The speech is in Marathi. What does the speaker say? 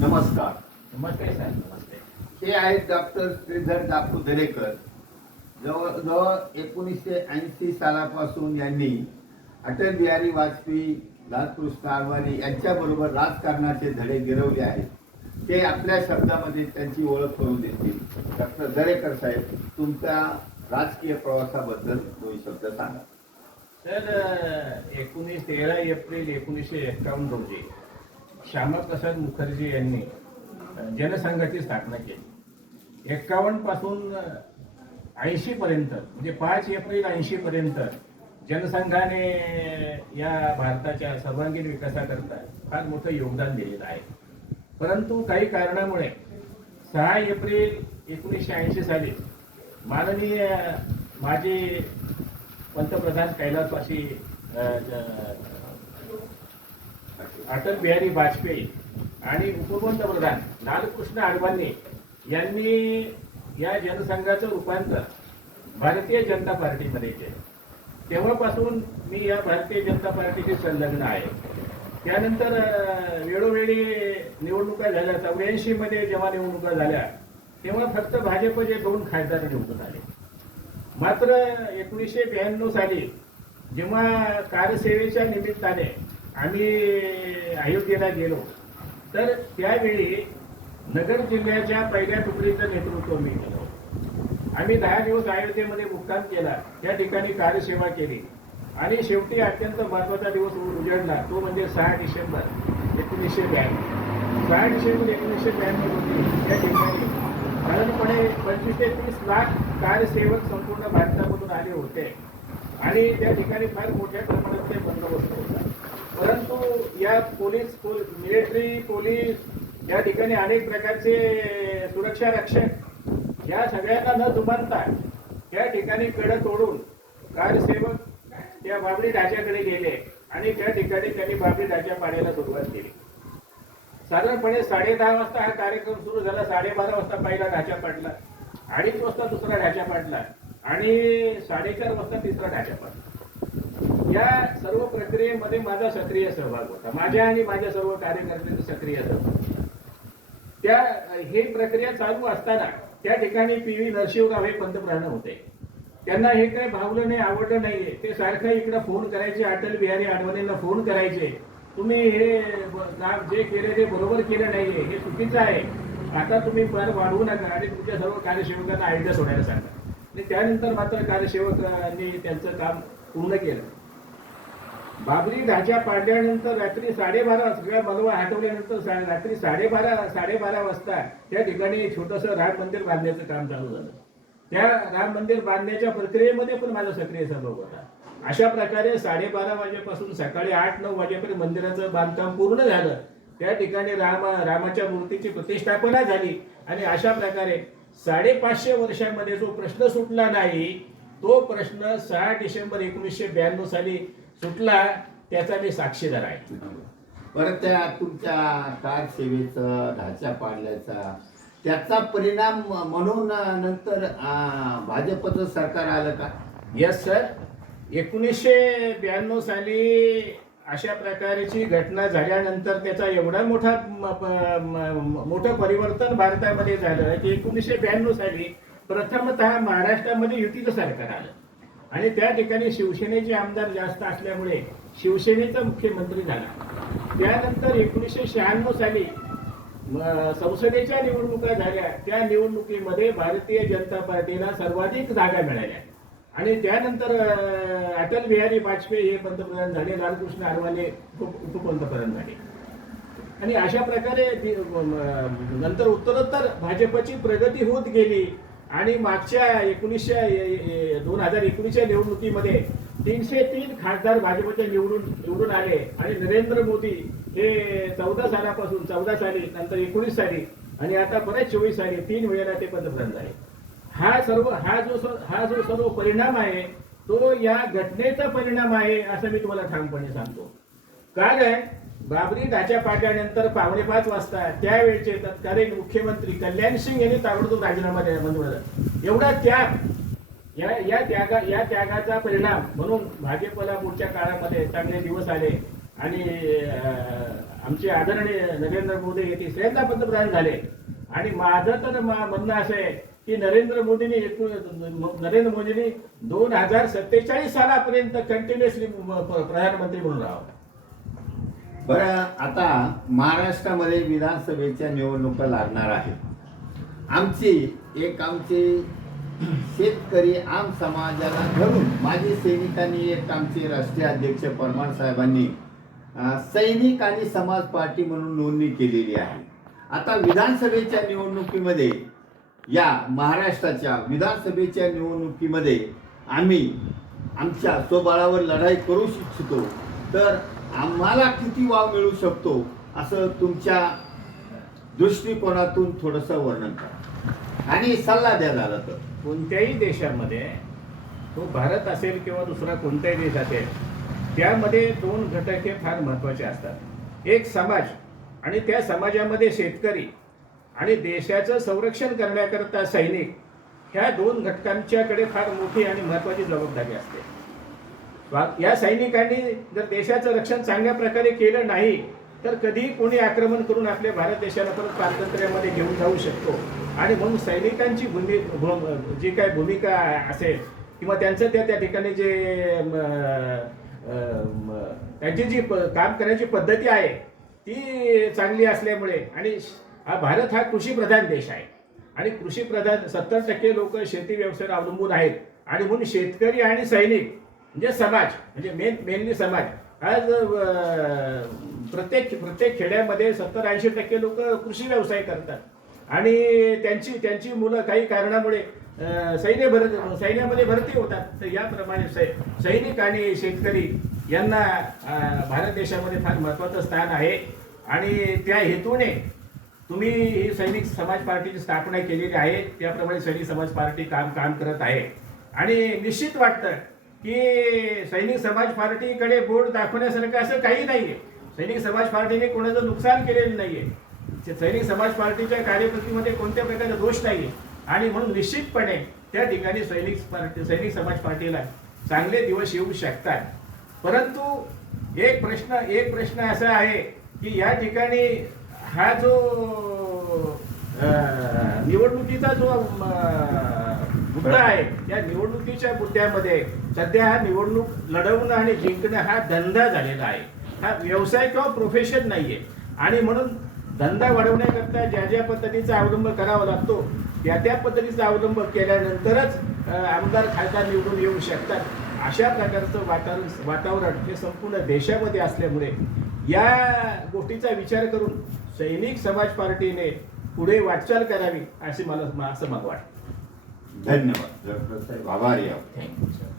नमस्कार. नमस्ते साहेब नमस्ते. हे आहेत डॉक्टर श्रीधर दापू दरेकर. जवळजवळ एकोणीसशे ऐंशी सालापासून यांनी अटल बिहारी वाजपेयी लालकृष्ण अडवाणी यांच्याबरोबर राजकारणाचे धडे गिरवले आहेत. ते आपल्या शब्दामध्ये त्यांची ओळख करून देतील. डॉक्टर दरेकर साहेब तुमच्या राजकीय प्रवासाबद्दल दोन शब्द सांगा. तर एकोणीस तेरा एप्रिल एकोणीसशे एक्कावन्न रोजी श्यामाप्रसाद मुखर्जी यांनी जनसंघाची स्थापना केली. एक्कावन्नपासून ऐंशीपर्यंत म्हणजे पाच एप्रिल ऐंशीपर्यंत जनसंघाने या भारताच्या सर्वांगीण विकासाकरता फार मोठं योगदान दिलेलं आहे. परंतु काही कारणामुळे सहा एप्रिल एकोणीसशे ऐंशी साली माननीय माजी पंतप्रधान कैलासवासी अटल बिहारी वाजपेयी आणि उपपंतप्रधान लालकृष्ण आडवाणी यांनी या जनसंघाचं रूपांतर भारतीय जनता पार्टीमध्ये केलं. तेव्हापासून मी या भारतीय जनता पार्टीशी संलग्न आहे. त्यानंतर वेळोवेळी निवडणुका झाल्या चौऱ्याऐंशी मध्ये जेव्हा निवडणुका झाल्या तेव्हा फक्त भाजपचे दोन खासदार निवडून आले. मात्र एकोणीसशे ब्याण्णव साली जेव्हा कारसेवेच्या निमित्ताने आम्ही अयोध्येला गेलो. तर त्यावेळी नगर जिल्ह्याच्या पहिल्या तुकडीचं नेतृत्व मी केलं. आम्ही दहा दिवस अयोध्येमध्ये मुक्काम केला. त्या ठिकाणी कार्यसेवा केली. आणि शेवटी अत्यंत महत्त्वाचा दिवस उजळला तो म्हणजे सहा डिसेंबर एकोणीसशे ब्याण्णव. सहा डिसेंबर एकोणीसशे ब्याण्णव रोजी त्या ठिकाणी साधारणपणे पंचवीस ते तीस लाख कार्यसेवक संपूर्ण भारतामधून आले होते. आणि त्या ठिकाणी फार मोठ्या प्रमाणात ते बंदोबस्त होता. परंतु या पोलीस मिलिटरी पोलीस या ठिकाणी अनेक प्रकारचे सुरक्षा रक्षक या सगळ्यांना न जुमानता त्या ठिकाणी कडं तोडून कारसेवक त्या बाबरी ढाच्याकडे गेले आणि त्या ठिकाणी त्यांनी बाबरी राजा पाण्याला सुरुवात केली. साधारणपणे साडे दहा वाजता हा कार्यक्रम सुरू झाला साडेबारा वाजता पहिला ढाचा पाडला अडीच वाजता दुसरा ढाचा पाडला आणि साडेचार वाजता तिसरा ढाचा पाडला. या सर्व प्रक्रियेमध्ये माझा सक्रिय सहभाग होता. माझ्या आणि माझ्या सर्व कार्यकर्त्यांचा सक्रिय सहभाग होता. त्या हे प्रक्रिया चालू असताना त्या ठिकाणी पी व्ही नरशिवराव हे पंतप्रधान होते. त्यांना हे काही भावलं नाही आवडलं नाहीये. ते सारखं इकडे फोन करायचे अटल बिहारी आडवाणींना फोन करायचे. तुम्ही हे काम जे केले ते बरोबर केलं नाहीये. हे चुकीचं आहे. आता तुम्ही फार वाढवू नका आणि तुमच्या सर्व कार्यसेवकांना आयडिया सोडायला सांगा. आणि त्यानंतर मात्र कार्यसेवकांनी त्यांचं काम पूर्ण केलं. बाबरी राजा पाडल्यानंतर रात्री साडेबारा सगळ्या मलवा हटवल्यानंतर सा- रात्री साडेबारा साडेबारा वाजता त्या ठिकाणी छोटंसं राम मंदिर बांधण्याचं काम चालू झालं. त्या राम मंदिर बांधण्याच्या प्रक्रियेमध्ये पण माझा सक्रिय सहभाग होता. अशा प्रकारे साडेबारा वाजेपासून सकाळी आठ नऊ वाजेपर्यंत मंदिराचं बांधकाम पूर्ण झालं. त्या ठिकाणी राम रामाच्या मूर्तीची प्रतिष्ठापना झाली. आणि अशा प्रकारे साडेपाचशे वर्षामध्ये जो प्रश्न सुटला नाही तो प्रश्न सहा डिसेंबर एकोणीसशे ब्याण्णव साली सुटला त्याचा मी साक्षीदार आहे. परत त्या तुमच्या कार सेवेचा ढाचा पाडल्याचा त्याचा परिणाम म्हणून नंतर भाजपचं सरकार आलं का? यस सर एकोणीसशे ब्याण्णव साली अशा प्रकारची घटना झाल्यानंतर त्याचा एवढा मोठा मोठं परिवर्तन भारतामध्ये झालं की एकोणीसशे ब्याण्णव साली प्रथमतः महाराष्ट्रामध्ये युतीचं सरकार आलं. आणि त्या ठिकाणी शिवसेनेचे आमदार जास्त असल्यामुळे शिवसेनेचा मुख्यमंत्री झाला. त्यानंतर एकोणीसशे शहाण्णव साली संसदेच्या निवडणुका झाल्या. त्या निवडणुकीमध्ये भारतीय जनता पार्टीला सर्वाधिक जागा मिळाल्या. आणि त्यानंतर अटल बिहारी वाजपेयी हे पंतप्रधान झाले लालकृष्ण अडवाणी उपपंतप्रधान झाले. आणि अशा प्रकारे नंतर उत्तरोत्तर भाजपची प्रगती होत गेली. आणि मागच्या एकोणीसशे दोन हजार एकोणीसच्या निवडणुकीमध्ये तीनशे तीन खासदार भाजपचे निवडून निवडून आले. आणि नरेंद्र मोदी हे चौदा सालापासून चौदा साली नंतर एकोणीस साली आणि आता परत चोवीस साली तीन वेळेला ते पंतप्रधान झाले. हा सर्व हा जो हा जो सर्व परिणाम आहे तो या घटनेचा परिणाम आहे असं मी तुम्हाला ठामपणे सांगतो. कारण बाबरी ढाच्या पाडल्यानंतर पावणे पाच वाजता त्यावेळचे तत्कालीन मुख्यमंत्री कल्याण सिंग यांनी ताबडतोब राजीनामा द्या- एवढा त्याग या या त्यागा या त्यागाचा परिणाम म्हणून भाजपला पुढच्या काळामध्ये चांगले दिवस आले आणि आमचे आदरणीय नरेंद्र मोदी हे तिसऱ्यांदा पंतप्रधान झाले. आणि माझं तर म्हणणं असं आहे की नरेंद्र मोदींनी एकूण नरेंद्र मोदींनी दोन हजार सत्तेचाळीस सालापर्यंत कंटिन्युअसली प्रधानमंत्री म्हणून राहावं. बरं आता महाराष्ट्रामध्ये विधानसभेच्या निवडणुका लागणार आहेत. आमची एक आमची शेतकरी आम समाजाला धरून माजी सैनिकांनी एक आमचे राष्ट्रीय अध्यक्ष परमार साहेबांनी सैनिक आणि समाज पार्टी म्हणून नोंदणी केलेली आहे. आता विधानसभेच्या निवडणुकीमध्ये या महाराष्ट्राच्या विधानसभेच्या निवडणुकीमध्ये आम्ही आमच्या स्वबळावर लढाई करू इच्छितो. तर आम्हाला किती वाव मिळू शकतो असं तुमच्या दृष्टिकोनातून थोडंसं वर्णन करा. आणि सल्ला द्या झाला तर. कोणत्याही देशामध्ये तो भारत असेल किंवा दुसरा कोणताही देश असेल त्यामध्ये दोन घटक हे फार महत्त्वाचे असतात. एक समाज आणि त्या समाजामध्ये शेतकरी आणि देशाचं संरक्षण करण्याकरता सैनिक ह्या दोन घटकांच्याकडे फार मोठी आणि महत्वाची जबाबदारी असते. या सैनिकांनी जर देशाचं रक्षण चांगल्या प्रकारे केलं नाही तर कधीही कोणी आक्रमण करून आपल्या भारत देशाला परत स्वातंत्र्यामध्ये घेऊन जाऊ शकतो. आणि म्हणून सैनिकांची भूमि जी काय भूमिका असेल किंवा त्यांचं त्या त्या ठिकाणी जे त्यांची जी प- काम करण्याची पद्धती आहे ती चांगली असल्यामुळे आणि हा भारत हा कृषीप्रधान देश आहे. आणि कृषी प्रधान सत्तर टक्के लोक शेती व्यवसायावर अवलंबून आहेत. आणि म्हणून शेतकरी आणि सैनिक म्हणजे समाज म्हणजे मेन मेनली समाज. आज प्रत्येक प्रत्येक खेड्यामध्ये सत्तर ऐंशी टक्के लोक कृषी व्यवसाय करतात. आणि त्यांची त्यांची मुलं काही कारणामुळे सैन्य भर सैन्यामध्ये भरती होतात. तर याप्रमाणे सै सैनिक आणि शेतकरी यांना भारत देशामध्ये फार महत्त्वाचं स्थान आहे. आणि त्या हेतूने तुम्ही ही सैनिक समाज पार्टीची स्थापना केलेली आहे. त्याप्रमाणे सैनिक समाज पार्टी काम काम करत आहे. आणि निश्चित वाटतं की सैनिक समाज पार्टीकडे बोर्ड दाखवण्यासारखं असं काही नाही आहे सैनिक समाज पार्टीने कोणाचं नुकसान केलेलं नाही आहे सैनिक समाज पार्टीच्या कार्यपद्धतीमध्ये कोणत्या प्रकारचा दोष नाही आहे आणि म्हणून निश्चितपणे त्या ठिकाणी सैनिक पार्टी सैनिक समाज पार्टीला चांगले दिवस येऊ शकतात. परंतु एक प्रश्न एक प्रश्न असा आहे की या ठिकाणी हा जो निवडणुकीचा जो मुद्दा आहे या निवडणुकीच्या मुद्द्यामध्ये सध्या हा निवडणूक लढवणं आणि जिंकणं हा धंदा झालेला आहे. हा व्यवसाय किंवा प्रोफेशन नाहीये. आणि म्हणून धंदा वाढवण्याकरता ज्या ज्या पद्धतीचा अवलंब करावा लागतो त्या त्या पद्धतीचा अवलंब केल्यानंतरच आमदार खासदार निवडून येऊ शकतात. अशा प्रकारचं वातावरण वातावरण हे संपूर्ण देशामध्ये असल्यामुळे या गोष्टीचा विचार करून सैनिक समाज पार्टीने पुढे वाटचाल करावी असे मला असं मला वाटतं. धन्यवाद. आभारी आहोत. Thank you sir